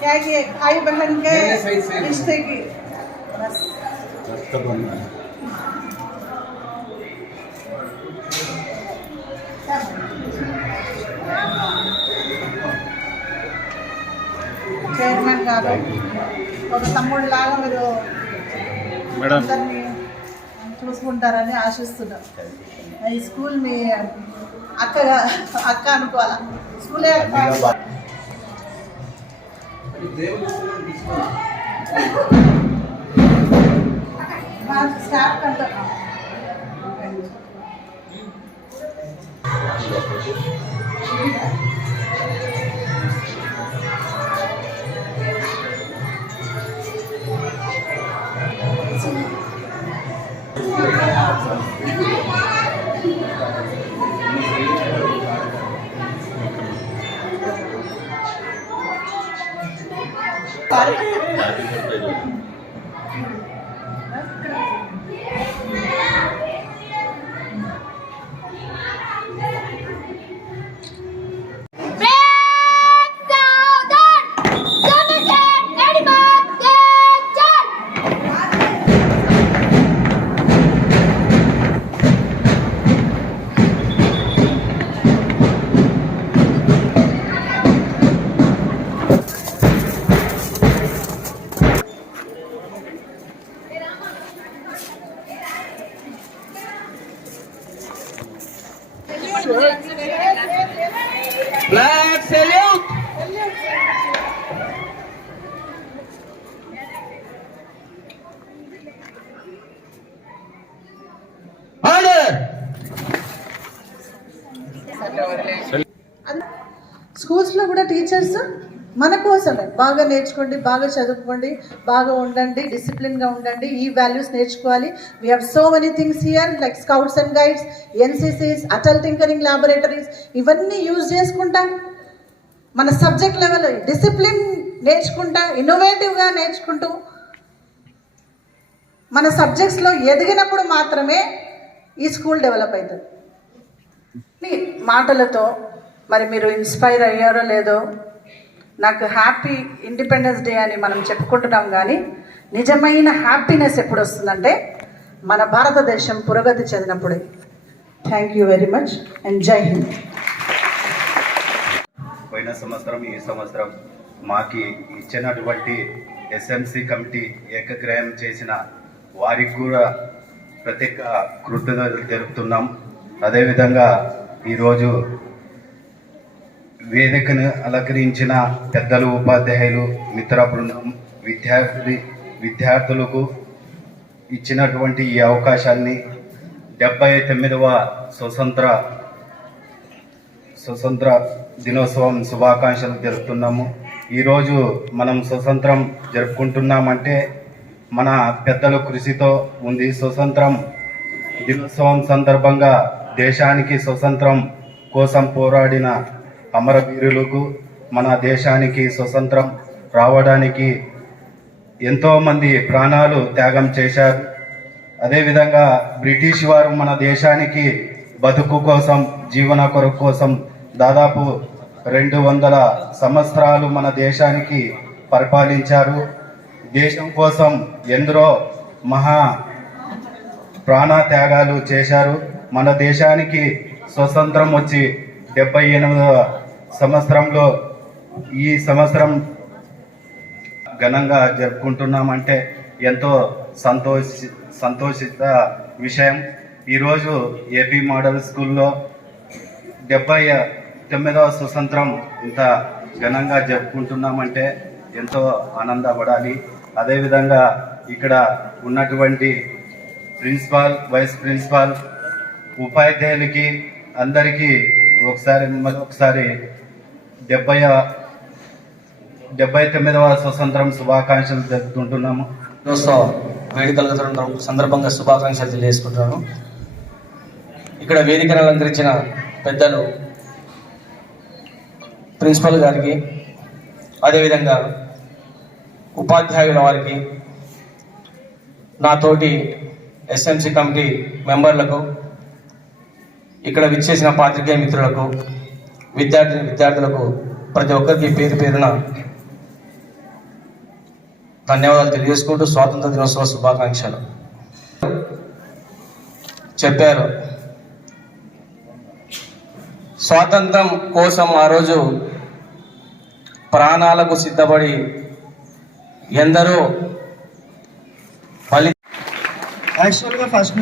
क्या कि भाई बहन के रिश्ते की చైర్మన్ గారు ఒక తమ్ముళ్ళలాగా మీరు అందరినీ చూసుకుంటారని ఆశిస్తున్నాం. ఈ స్కూల్ మీ అక్క అనుకోవాలా, స్కూలే స్టాఫ్ కంటే Flag salute! Order! స్కూల్స్లో కూడా టీచర్స్ మన కోసమే బాగా నేర్చుకోండి, బాగా చదువుకోండి, బాగా ఉండండి, డిసిప్లిన్గా ఉండండి, ఈ వాల్యూస్ నేర్చుకోవాలి. We have so many things here like scouts and guides, NCCs, Atal tinkering laboratories, ఇవన్నీ యూజ్ చేసుకుంటా మన సబ్జెక్ట్ లెవెల్ డిసిప్లిన్ నేర్చుకుంటా, ఇన్నోవేటివ్గా నేర్చుకుంటూ మన సబ్జెక్ట్స్లో ఎదిగినప్పుడు మాత్రమే ఈ స్కూల్ డెవలప్ అవుతుంది. మాటలతో మరి మీరు ఇన్స్పైర్ అయ్యారో లేదో, నాకు హ్యాపీ ఇండిపెండెన్స్ డే అని మనం చెప్పుకుంటున్నాం, కానీ నిజమైన హ్యాపీనెస్ ఎప్పుడు వస్తుందంటే మన భారతదేశం పురోగతి చెందినప్పుడే. Thank you very much and Jai Hind. పోయిన సంవత్సరం ఈ సంవత్సరం మాకి ఇచ్చినటువంటి ఎస్ఎంసి కమిటీ ఏకగ్రహం చేసిన వారికి కూడా ప్రత్యేక కృతజ్ఞతలు తెలుపుతున్నాం. అదేవిధంగా ఈరోజు వేదికను అలంకరించిన పెద్దలు, ఉపాధ్యాయులు, మిత్ర బృందం, విద్యార్థులకు ఇచ్చినటువంటి ఈ అవకాశాన్ని 79వ స్వతంత్ర దినోత్సవం శుభాకాంక్షలు జరుపుతున్నాము. ఈరోజు మనం స్వతంత్రం జరుపుకుంటున్నామంటే మన పెద్దల కృషితో ఉంది. స్వతంత్రం దినోత్సవం సందర్భంగా దేశానికి స్వతంత్రం కోసం పోరాడిన అమరవీరులకు, మన దేశానికి స్వతంత్రం రావడానికి ఎంతోమంది ప్రాణాలు త్యాగం చేశారు. అదేవిధంగా బ్రిటిష్ వారు మన దేశానికి బతుకు కోసం, జీవన కొరకు కోసం దాదాపు 200 సంవత్సరాలు మన దేశానికి పరిపాలించారు. దేశం కోసం ఎందరో మహా ప్రాణ త్యాగాలు చేశారు. మన దేశానికి స్వతంత్రం వచ్చి 78వ సంవత్సరంలో ఈ సంవత్సరం ఘనంగా జరుపుకుంటున్నామంటే ఎంతో సంతోషిత విషయం. ఈరోజు ఏపీ మోడల్ స్కూల్లో 79వ స్వతంత్రం ఇంత ఘనంగా జరుపుకుంటున్నామంటే ఎంతో ఆనందపడాలి. అదేవిధంగా ఇక్కడ ఉన్నటువంటి ప్రిన్సిపాల్, వైస్ ప్రిన్సిపాల్, ఉపాధ్యాయులకి అందరికీ మరొకసారి 79వ స్వతంత్రం శుభాకాంక్షలు జరుపుకుంటున్నాము. వేడుకల సందర్భంగా శుభాకాంక్షలు తెలియజేసుకుంటున్నాను. ఇక్కడ వేదికను అలంకరించిన పెద్దలు ప్రిన్సిపల్ గారికి, అదేవిధంగా ఉపాధ్యాయుల వారికి, నాతోటి ఎస్ఎంసి కమిటీ మెంబర్లకు, ఇక్కడ విచ్చేసిన పాత్రికేయ మిత్రులకు, విద్యార్థులకు ప్రతి ఒక్కరికి పేరు పేరున ధన్యవాదాలు తెలియజేసుకుంటూ స్వాతంత్ర దినోత్సవ శుభాకాంక్షలు. చెప్పారు స్వాతంత్రం కోసం ఆ రోజు ప్రాణాలకు సిద్ధపడి ఎందరో బలి. యాక్చువల్గా ఫస్ట్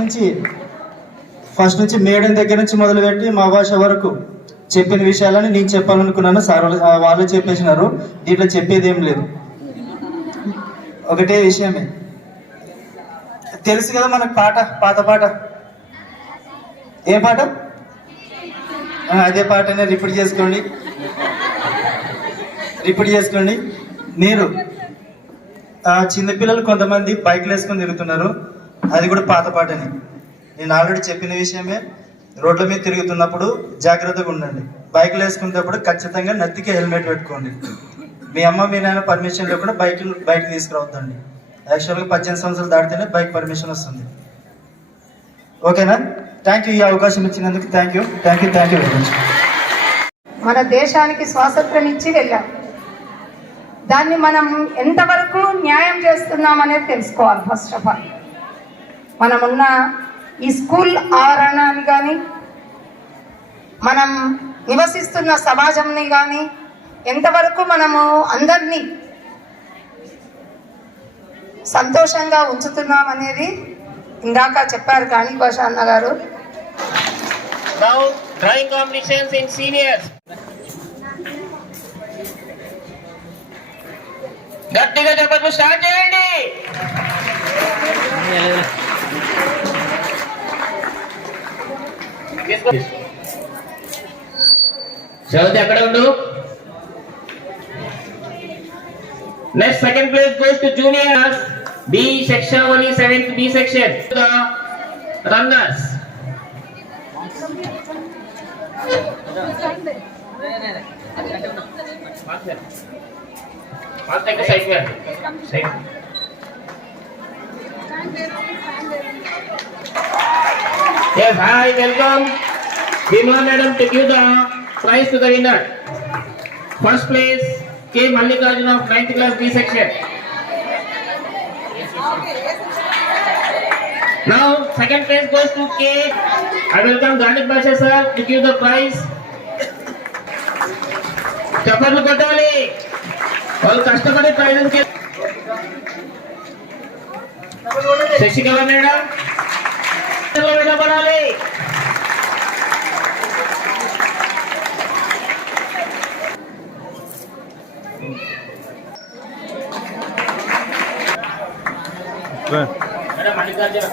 నుంచి మేడం దగ్గర నుంచి మొదలుపెట్టి మా భాష వరకు చెప్పిన విషయాలని నేను చెప్పాలనుకున్నాను. సార్ వాళ్ళు చెప్పేసినారు. దీంట్లో చెప్పేది ఏం లేదు, ఒకటే విషయమే. తెలుసు కదా మనకు పాత పాట. ఏ పాట? అదే పాటనే రిపీట్ చేసుకోండి. మీరు చిన్నపిల్లలు కొంతమంది బైక్లు వేసుకొని తిరుగుతున్నారు, అది కూడా పాత పాటని. నేను ఆల్రెడీ చెప్పిన విషయమే. రోడ్ల మీద తిరుగుతున్నప్పుడు జాగ్రత్తగా ఉండండి. బైక్లు వేసుకునేటప్పుడు ఖచ్చితంగా నెత్తికి హెల్మెట్ పెట్టుకోండి. మీ అమ్మ మీ నాన్న పర్మిషన్ లేకుండా బైక్ తీసుకురావద్దండి. యాక్చువల్గా 18 సంవత్సరాలు దాటితేనే బైక్ పర్మిషన్ వస్తుంది. ఓకేనా? Thank you. ఈ అవకాశం ఇచ్చినందుకు థ్యాంక్ యూ వెరీ మచ్. మన దేశానికి స్వాతంత్రం ఇచ్చి వెళ్ళాం. దాన్ని మనం ఎంతవరకు న్యాయం చేస్తున్నాం అనేది తెలుసుకోవాలి. ఫస్ట్ ఆఫ్ ఆల్ మనమున్న ఈ స్కూల్ ఆవరణాన్ని కానీ, మనం నివసిస్తున్న సమాజంని కానీ ఎంతవరకు మనము అందరినీ సంతోషంగా ఉంచుతున్నాం అనేది ఇందాక చెప్పారు కానీ భాష అన్న గారు. Now drawing competitions in seniors. గట్టిగా చెప్పట్లు స్టార్ట్ చేయండి. చదివితే అక్కడ ఉండు. Next second place goes to juniors B section, only 7th B section. The runners. Take the side here. Side. Yes, hi, welcome. Bimla madam to give the prize to the winner. First place K Mallikarjun of 9th class B section. Now second place goes to K. I welcome Ganik Basha sir to give the prize. చప్పట్లు కొట్టాలి. వాళ్ళు కష్టపడి prices Sasikala madam నిలబడాలి. Madam Mallikarjuna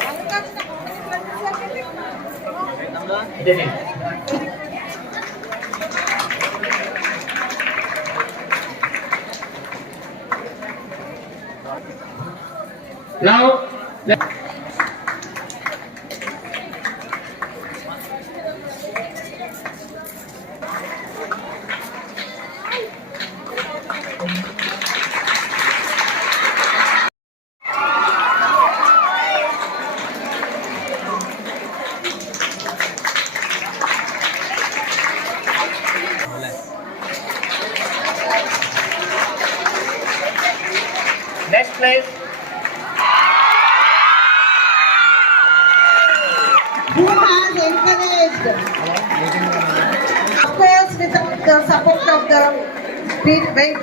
now next place who has encouraged, of course, without the support of the wait.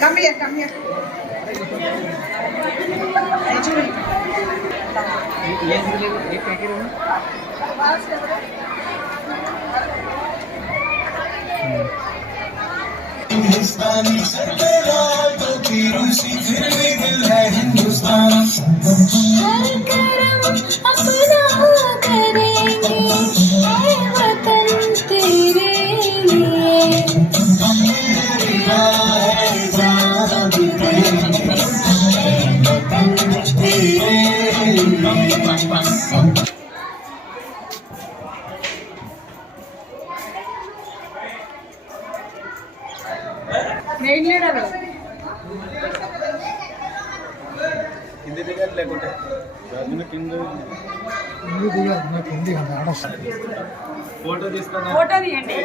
Come here. Actually. Hindustani sir पे लाल टोपी रूसी फिर भी दिल है हिंदुस्तान. हर कर्म अपना करेंगे ऐ वतन तेरे लिए. मेरा है जान भी तेरे वतन तेरे लिए. ఫోటో తీయండి.